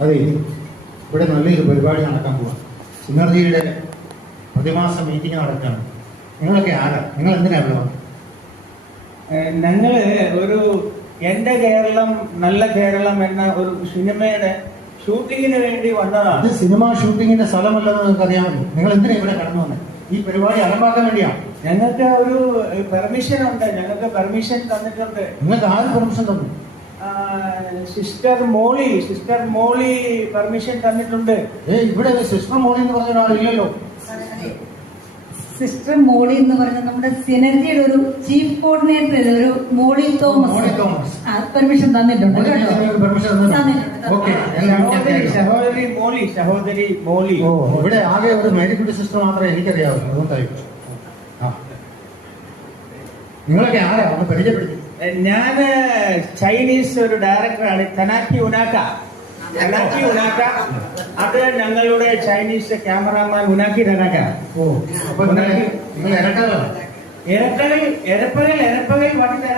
അതെ ഇവിടെ നല്ലൊരു പരിപാടി നടക്കാൻ പോവാ. സിനർജിയുടെ പ്രതിമാസ മീറ്റിംഗ് നടക്കുകയാണ് നിങ്ങളൊക്കെ ആരാ? നിങ്ങൾ എന്തിനാ ഇവിടെ? ഞങ്ങൾ ഒരു എന്റെ കേരളം നല്ല കേരളം എന്ന ഒരു സിനിമയുടെ ഷൂട്ടിങ്ങിന് വേണ്ടി വന്നതാണ്. ഇത് സിനിമ ഷൂട്ടിങ്ങിന്റെ സ്ഥലമല്ലെന്ന് നിങ്ങൾക്ക് അറിയാമല്ലോ നിങ്ങൾ എന്തിനാ ഇവിടെ കടന്നു വന്നത് ഈ പരിപാടി അലമ്പാക്കാൻ വേണ്ടിയാണ് ഞങ്ങൾക്ക് ഒരു പെർമിഷൻ ഉണ്ട്. ഞങ്ങൾക്ക് പെർമിഷൻ തന്നിട്ടുണ്ട്. നിങ്ങൾക്ക് ആര് പെർമിഷൻ തന്നു? Sister Molly sister Molly permission തന്നിട്ടുണ്ട്. ഇവിടെ സിസ്റ്റർ മോളി എന്ന് പറഞ്ഞ ഒരാളില്ലല്ലോ. സിസ്റ്റർ മോളി എന്ന് പറഞ്ഞ നമ്മുടെ സിനർജിയുടെ ഒരു ചീഫ് കോർഡിനേറ്റർ ഒരു മോളി തോമസ്. മോളി പെർമിഷൻ തന്നിട്ടുണ്ട് സഹോദരി മോളി സഹോദരി മോളി. ഇവിടെ ആകെ ഒരു മേരിക്കുട്ടി സിസ്റ്റർ മാത്രമേ എനിക്കറിയാവൂ. അതുകൊണ്ടായിരിക്കും നിങ്ങളൊക്കെ ആരാ? ഒന്ന് പരിചയപ്പെടുത്തി. ഞാൻ ചൈനീസ് ഒരു ഡയറക്ടറാണ് തനാക്കി ഉനാക്ക. തനാക്കി ഉണാക്ക അത് ഞങ്ങളുടെ ചൈനീസ് ക്യാമറാമാൻ നിങ്ങൾ ഇരട്ടാലോ ഇരപ്പകൽ ഇരപ്പകൽ ഇരപ്പകൽ വണ്ടി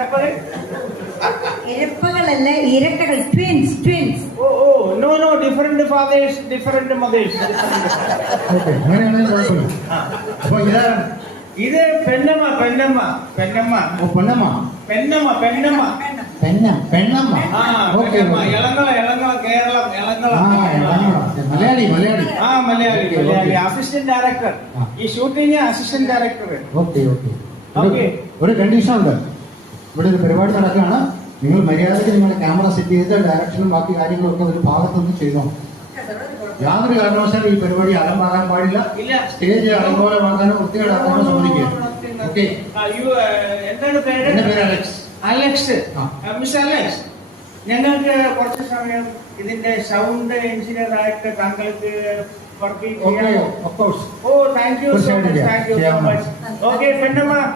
ഇരപ്പകളല്ല ഇരട്ടകൾ. Twins twins oh oh no no different fathers different mothers അപ്പൊ ഇതാരാണ് ഇത് പെണ്ണമ്മ പെണ്ണമ്മ പെണ്ണമ്മ. ഓ പൊന്നമ്മ പെണ്ണമ്മ പെണ്ണമ്മ. പെണ്ണ പെണ്ണമ്മ. ആ ഓക്കെ പെണ്ണമ്മ. ഇളങ്ങള ഇളങ്ങള കേരളം ഇളങ്ങള. ആ ഇളങ്ങണ. മലയാളി മലയാളി. ആ Malayali okay, Malayali. Assistant director ഈ assistant director okay okay. Okay. ഒരു കണ്ടീഷൻ ഉണ്ട് ഇവിടെ ഒരു പരിപാടി നടക്കുകയാണ്. നിങ്ങൾ മര്യാദയ്ക്ക് നിങ്ങളുടെ ക്യാമറ സെറ്റ് ചെയ്ത് ഡയറക്ഷനും ബാക്കി കാര്യങ്ങളൊക്കെ ഒരു ഭാഗത്തുനിന്ന് ചെയ്തോ. യാതൊരു കാരണവശാലും ഈ പരിപാടി അലമ്പാകാൻ പാടില്ല. ഇല്ല. സ്റ്റേജ് അലങ്കോലമാക്കാനോ വൃത്തികേടാക്കാനോ ശ്രമിക്കുക. ഓക്കെ. എന്റെ പേര് അലക്സ്. അലക്സ്. മിസ്റ്റർ അലക്സ് ഞങ്ങൾക്ക് കുറച്ച് സമയം ഇതിന്റെ സൗണ്ട് എഞ്ചിനീയർ ആയിട്ട് താങ്കൾക്ക്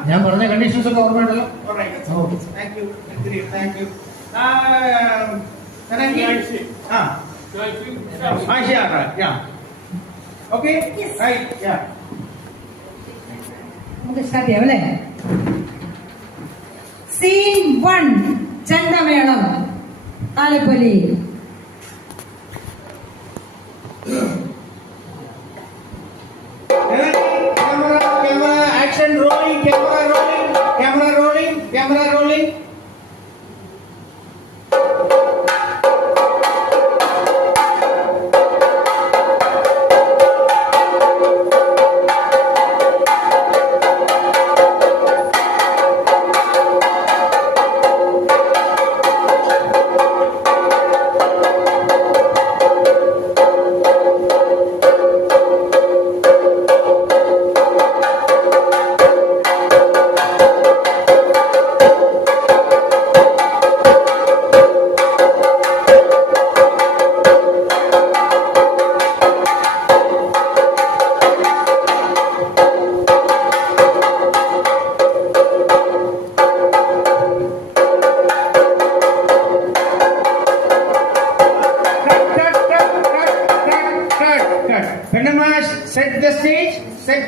ഞാൻ പറഞ്ഞ കണ്ടീഷൻസ് ഒക്കെ ഓർമ്മയുണ്ടല്ലോ. നമുക്ക് സ്റ്റാർട്ട് ചെയ്യാം അല്ലേ? സീൻ വൺ ചെണ്ടമേളം താലപ്പൊലി Camera, camera, action rolling, camera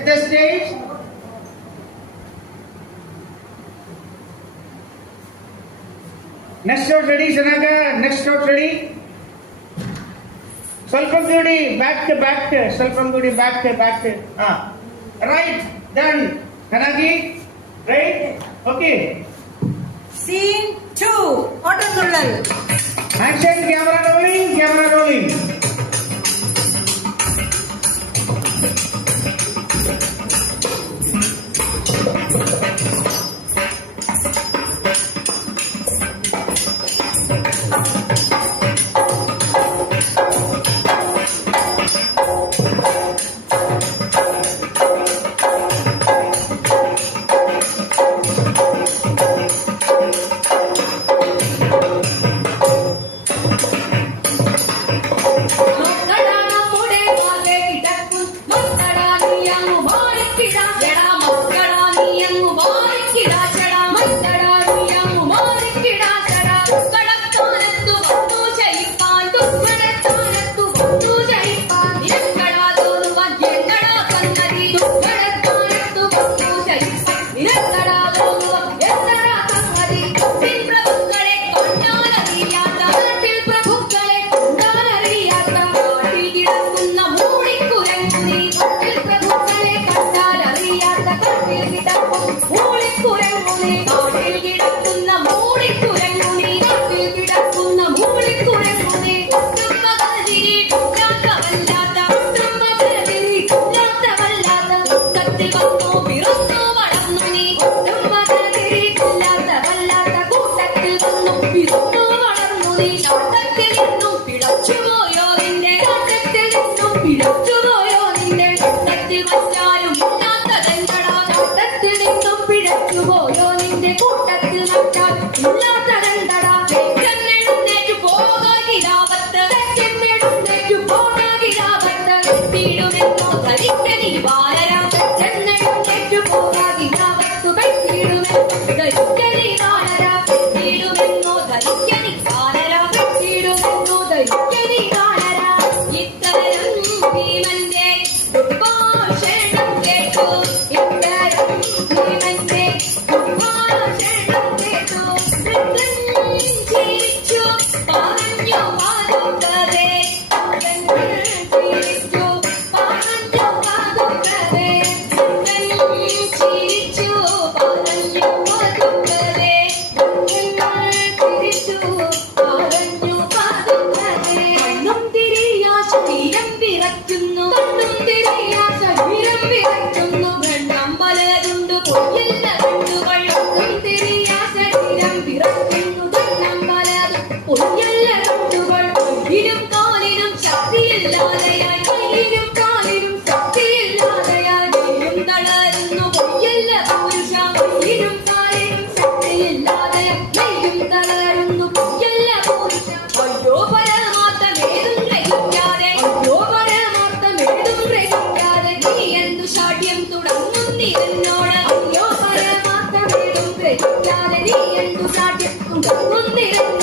the stage next shot ready janaga next shot ready ಸ್ವಲ್ಪ ಗುಡಿ ಬ್ಯಾಕ್ ಬ್ಯಾಕ್ ಸ್ವಲ್ಪ ಗುಡಿ back back Ah. Right, done Kanagi, right? Okay. scene 2 auto mural action camera rolling camera rolling Happy ಮುಂದಿರುವ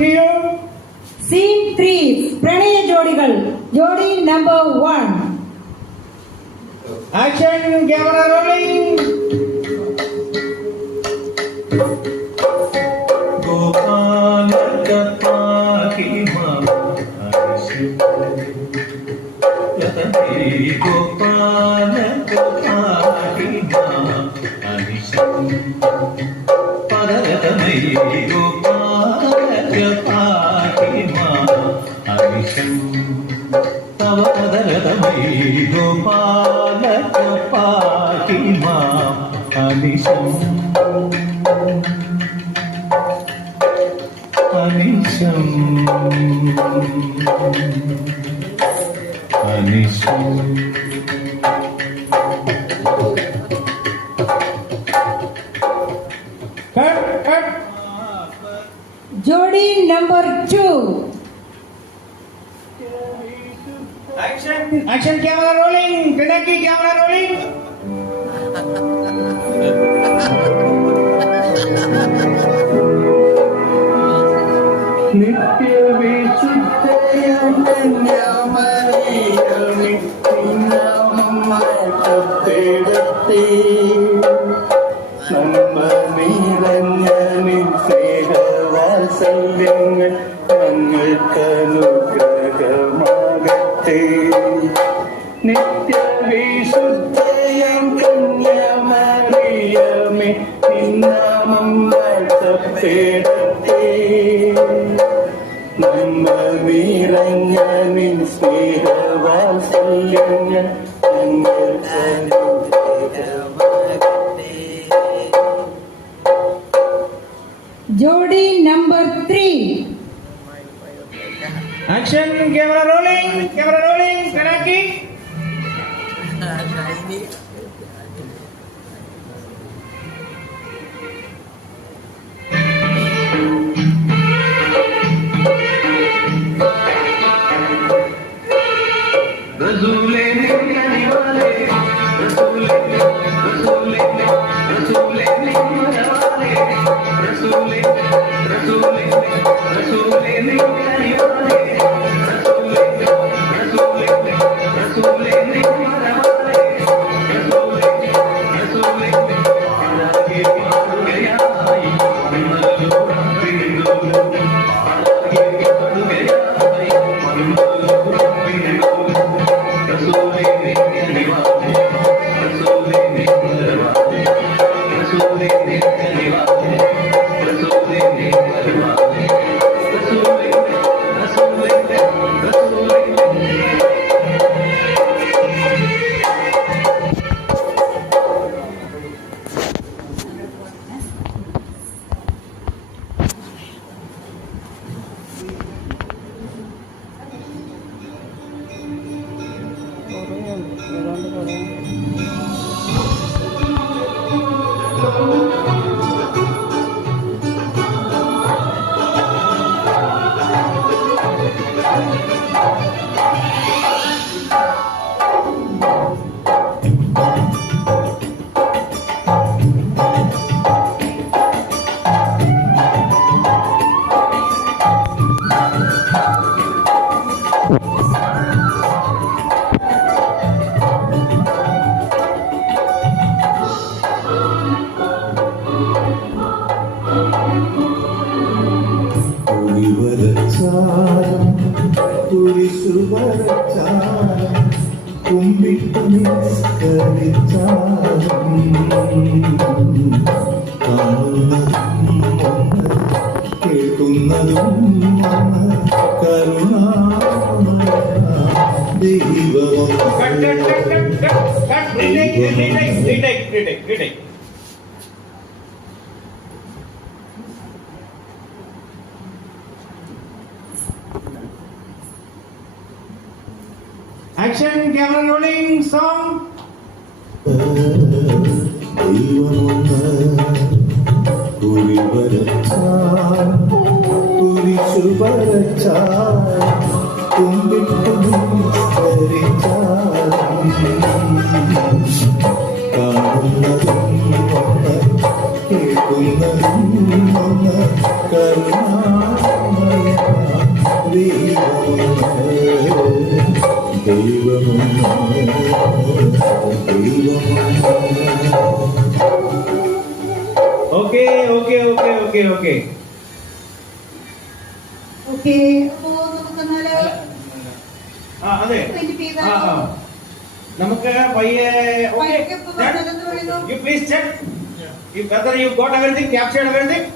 பற்றியும் scene three பிரணய ஜோடிகள் ஜோடி number one action camera rolling Gopal Kapali मामा गोपाल कपाली मामा हरिशंकर గోపాలక పాటిమా అనిశం అనిశం అనిశం जोड़ी number two Action! Action camera rolling! Kenaki camera rolling! നിത്യ വിശുദ്ധയമരിയണി നാമത്തെ നമ്മ നിറഞ്ഞ നിസ്സേവ സല്യങ്ങൾ തങ്ങൾക്കനു नित्य action camera rolling camera rolling కరాకి Action, camera rolling, song. குறிவரச்சா குறிச்சு வரச்சா தெய்வமும் okay okay okay okay okay okay അപ്പോ നമുക്ക് എന്നാല് നമുക്ക് പയ്യെ you please check whether you got everything captured everything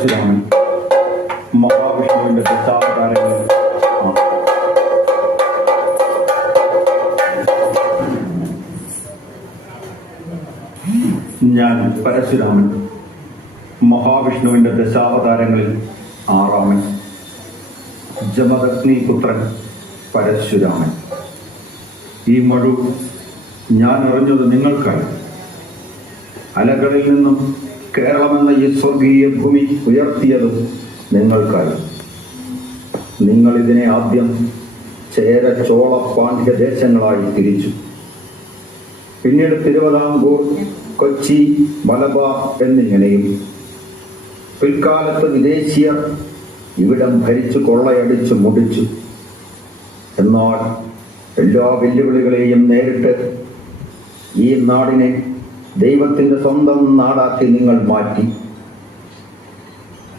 Parasuraman മഹാവിഷ്ണുവിന്റെ ദശാവതാരങ്ങളിൽ ആ. ഞാൻ പരശുരാമൻ. മഹാവിഷ്ണുവിന്റെ ദശാവതാരങ്ങളിൽ ആറാമൻ. ജമദഗ്നി പുത്രൻ പരശുരാമൻ. ഈ മഴു ഞാൻ അറിഞ്ഞത് നിങ്ങൾക്കായി അലകളിൽ നിന്നും കേരളമെന്ന ഈ സ്വർഗീയ ഭൂമി ഉയർത്തിയതും നിങ്ങൾക്കായി നിങ്ങൾ ഇതിനെ ആദ്യം ചേര ചോള പാണ്ഡ്യ ദേശങ്ങളായി തിരിച്ചു. പിന്നീട് തിരുവിതാംകൂർ കൊച്ചി മലബാർ എന്നിങ്ങനെയും പിൽക്കാലത്ത് വിദേശീയർ ഇവിടം ഭരിച്ചു കൊള്ളയടിച്ചു മുടിച്ചു. എന്നാൽ എല്ലാ വെല്ലുവിളികളെയും നേരിട്ട് ഈ നാടിനെ ദൈവത്തിന്റെ സ്വന്തം നാടാക്കി നിങ്ങൾ മാറ്റി.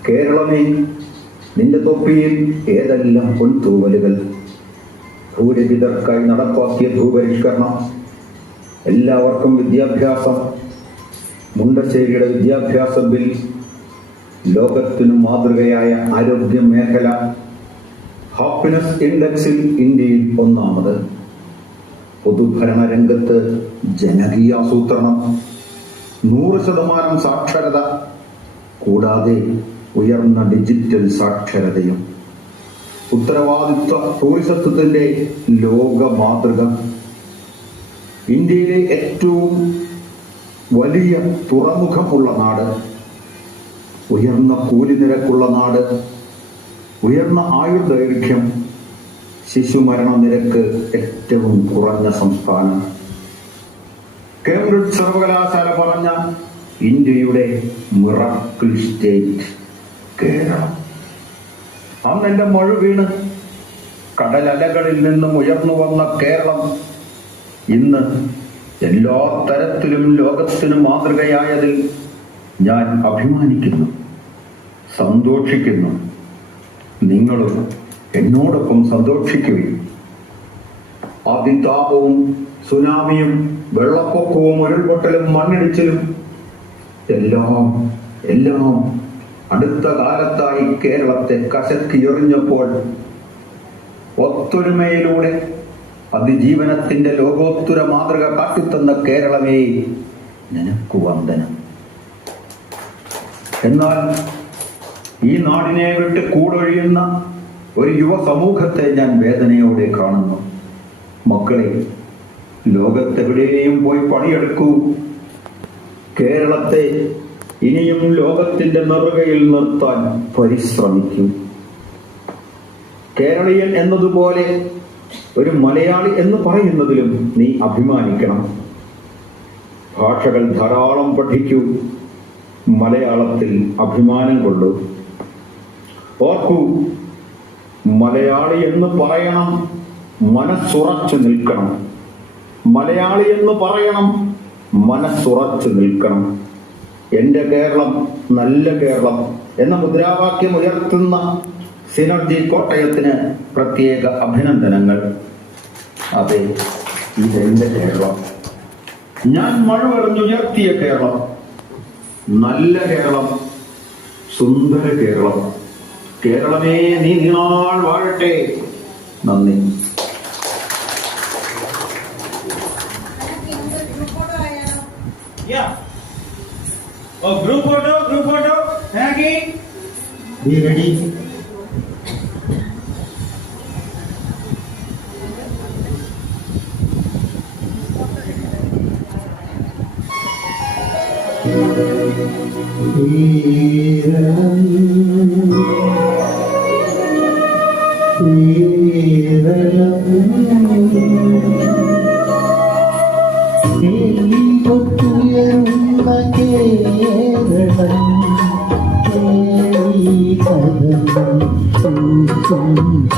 കേരളമേ നിന്റെ തൊപ്പിയിൽ ഏതെല്ലാം പൊൻതൂവലുകൾ? ഭൂരഹിതർക്കായി നടപ്പാക്കിയ ഭൂപരിഷ്കരണം എല്ലാവർക്കും വിദ്യാഭ്യാസം മുണ്ടശ്ശേരിയുടെ വിദ്യാഭ്യാസ ബിൽ ലോകത്തിനു മാതൃകയായ ആരോഗ്യ മേഖല ഹാപ്പിനെസ് ഇൻഡെക്സിൽ ഇന്ത്യയിൽ ഒന്നാമത്. പൊതുഭരണ രംഗത്ത് ജനകീയാസൂത്രണം നൂറ് ശതമാനം സാക്ഷരത കൂടാതെ ഉയർന്ന ഡിജിറ്റൽ സാക്ഷരതയും. ഉത്തരവാദിത്വ ടൂറിസത്വത്തിന്റെ ലോക മാതൃക. ഇന്ത്യയിലെ ഏറ്റവും വലിയ തുറമുഖമുള്ള നാട് ഉയർന്ന കൂലി നിരക്കുള്ള നാട് ഉയർന്ന ആയുർദൈർഘ്യം ശിശുമരണ നിരക്ക് ഏറ്റവും കുറഞ്ഞ സംസ്ഥാനം. കേംബ്രിഡ്ജ് സർവകലാശാല പറഞ്ഞ ഇന്ത്യയുടെ മിറക്കിൾ സ്റ്റേറ്റ് കേരളം. അന്ന് എന്റെ മഴ വീണ് കടലലകളിൽ നിന്നും ഉയർന്നു വന്ന കേരളം ഇന്ന് എല്ലാ തരത്തിലും ലോകത്തിനും മാതൃകയായതിൽ ഞാൻ അഭിമാനിക്കുന്നു സന്തോഷിക്കുന്നു. നിങ്ങളും എന്നോടൊപ്പം സന്തോഷിക്കുകയും അതിതാപവും സുനാമിയും വെള്ളപ്പൊക്കവും ഉരുൾപൊട്ടലും മണ്ണിടിച്ചിലും എല്ലാം എല്ലാം അടുത്ത കാലത്തായി കേരളത്തെ കശക്കി എറിഞ്ഞപ്പോൾ ഒത്തൊരുമയിലൂടെ അതിജീവനത്തിന്റെ ലോകോത്തര മാതൃക കാട്ടിത്തന്ന കേരളമേ നിനക്ക് വന്ദനം. എന്നാൽ ഈ നാടിനെ വിട്ട് കൂടൊഴിയുന്ന ഒരു യുവ സമൂഹത്തെ ഞാൻ വേദനയോടെ കാണുന്നു. മക്കളെ ലോകത്തെവിടെയും പോയി പണിയെടുക്കൂ. കേരളത്തെ ഇനിയും ലോകത്തിന്റെ നെറുകയിൽ നിർത്താൻ പരിശ്രമിക്കൂ. കേരളീയൻ എന്നതുപോലെ ഒരു മലയാളി എന്ന് പറയുന്നതിലും നീ അഭിമാനിക്കണം. ഭാഷകൾ ധാരാളം പഠിക്കൂ. മലയാളത്തിൽ അഭിമാനം കൊള്ളൂ. ഓർക്കൂ മലയാളി എന്ന് പറയണം മനസ്സുറച്ചു നിൽക്കണം. മലയാളി എന്ന് പറയണം മനസ്സുറച്ചു നിൽക്കണം. എന്റെ കേരളം നല്ല കേരളം എന്ന മുദ്രാവാക്യം ഉയർത്തുന്ന സിനർജി കോട്ടയത്തിന് പ്രത്യേക അഭിനന്ദനങ്ങൾ. അതെ ഇതെന്റെ കേരളം. ഞാൻ മഴ എറിഞ്ഞുയർത്തിയ കേരളം. നല്ല കേരളം സുന്ദര കേരളം. കേരളമേ നീ നീളാൾ വാഴട്ടെ. നന്ദി. Oh group photo group photo థాంకి be ready తీరం తీరం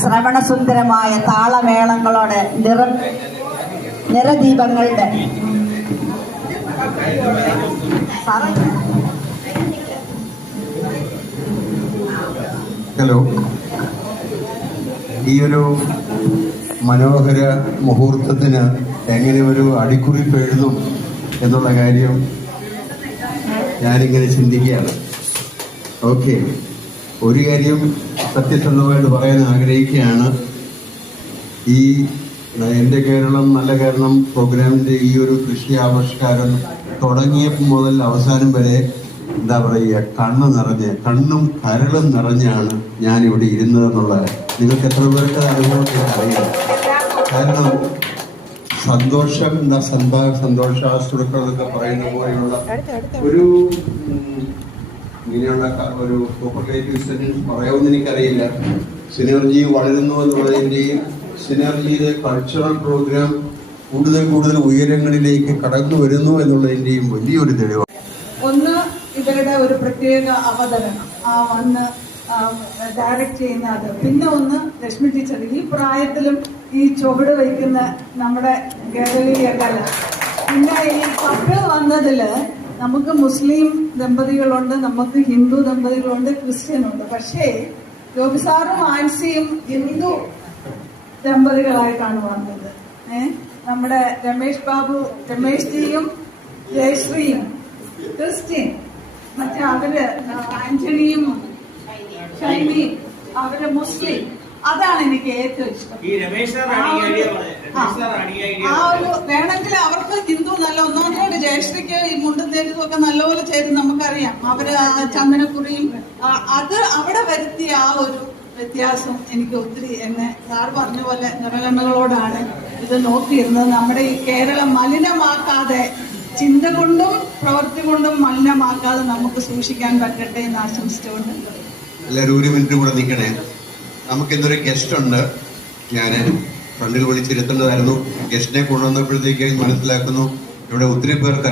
ശ്രവണസുന്ദരമായ താളമേളങ്ങളോടെ നിറ നിറദീപങ്ങളുടെ ഹലോ. ഈ ഒരു മനോഹര മുഹൂർത്തത്തിന് എങ്ങനെ ഒരു അടിക്കുറിപ്പ് എഴുതും എന്നുള്ള കാര്യം ഞാനിങ്ങനെ ചിന്തിക്കുകയാണ്. ഓക്കെ. ഒരു കാര്യം സത്യസന്ധമായിട്ട് പറയാൻ ആഗ്രഹിക്കുകയാണ്. ഈ എന്റെ കേരളം നല്ല കേരളം പ്രോഗ്രാമിന്റെ ഈ ഒരു കൃഷി ആവിഷ്കാരം തുടങ്ങിയപ്പോൾ മുതൽ അവസാനം വരെ എന്താ പറയുക കണ്ണ് നിറഞ്ഞ് കണ്ണും കരളും നിറഞ്ഞാണ് ഞാൻ ഇവിടെ ഇരുന്നതെന്നുള്ള നിങ്ങൾക്ക് എത്ര പേർക്ക് അനുഭവത്തിൽ അറിയാം. കാരണം സന്തോഷം എന്താ സന്താ സന്തോഷാസ്തുക്കൾ എന്നൊക്കെ പറയുന്ന പോലെയുള്ള ഒരു ഇങ്ങനെയുള്ള ഒരു കോപ്പറേറ്റീവ് സെറ്റിൽ പറയാമെന്ന് എനിക്കറിയില്ല. സിനർജി വളരുന്നു എന്നുള്ളതിന്റെയും സിനർജിയുടെ കൾച്ചറൽ പ്രോഗ്രാം കൂടുതൽ കൂടുതൽ ഉയരങ്ങളിലേക്ക് കടന്നു വരുന്നു എന്നുള്ളതിന്റെയും വലിയൊരു തെളിവാണ് ഒന്ന് ഇവരുടെ ഒരു പ്രത്യേക അവതരണം. ആ വന്ന് ഡയറക്റ്റ് ചെയ്യുന്ന അത്. പിന്നെ ഒന്ന് ലക്ഷ്മി ടീച്ചർ ഈ പ്രായത്തിലും ഈ ചുവട് വയ്ക്കുന്ന നമ്മുടെ കേരളീയ കല പിന്നെ ഈ കപ്പിൾ വന്നതിൽ നമുക്ക് മുസ്ലിം ദമ്പതികളുണ്ട് നമുക്ക് ഹിന്ദു ദമ്പതികളുണ്ട് ക്രിസ്ത്യൻ ഉണ്ട് പക്ഷേ ഗോപിസാറും ആൻസിയും ഹിന്ദു ദമ്പതികളായിട്ടാണ് വന്നത്. നമ്മുടെ രമേഷ് ബാബു രമേഷ് ജിയും ജയശ്രീയും ക്രിസ്ത്യൻ. മറ്റേ അവർ ആന്റണിയും ഷൈനിയും. അവർ മുസ്ലിം. അതാണ് എനിക്ക് ഏറ്റവും ഇഷ്ടം. ആ ഒരു- വേണമെങ്കിൽ അവർക്ക് ഹിന്ദു നല്ല ഒന്നാമതായിട്ട് ജയശ്രീക്ക് ഈ മുണ്ടും തേരുതും ഒക്കെ നല്ലപോലെ ചേരും നമുക്കറിയാം. അവർ ചന്ദനക്കുറിയും അത് അവിടെ വരുത്തിയ ആ ഒരു വ്യത്യാസം എനിക്ക് ഒത്തിരി എന്നെ സാർ പറഞ്ഞ പോലെ നിറകണ്ണുകളോടാണ് ഇത് നോക്കിയിരുന്നത്. നമ്മുടെ ഈ കേരളം മലിനമാക്കാതെ ചിന്ത കൊണ്ടും പ്രവൃത്തി കൊണ്ടും മലിനമാക്കാതെ നമുക്ക് സൂക്ഷിക്കാൻ പറ്റട്ടെ എന്ന് ആശംസിച്ചുകൊണ്ട്. എല്ലാവരും ഒരു മിനിറ്റ് കൂടെ നിൽക്കണേ. നമുക്ക് ഇന്നൊരു ഗസ്റ്റ് ഉണ്ട് ഞാൻ ഫ്രണ്ടിൽ വിളിച്ചിരുത്തേണ്ടതായിരുന്നു. ഗസ്റ്റിനെ കൊണ്ടുവന്നപ്പോഴത്തേക്ക് മനസ്സിലാക്കുന്നു ഇവിടെ ഒത്തിരി പേർക്ക്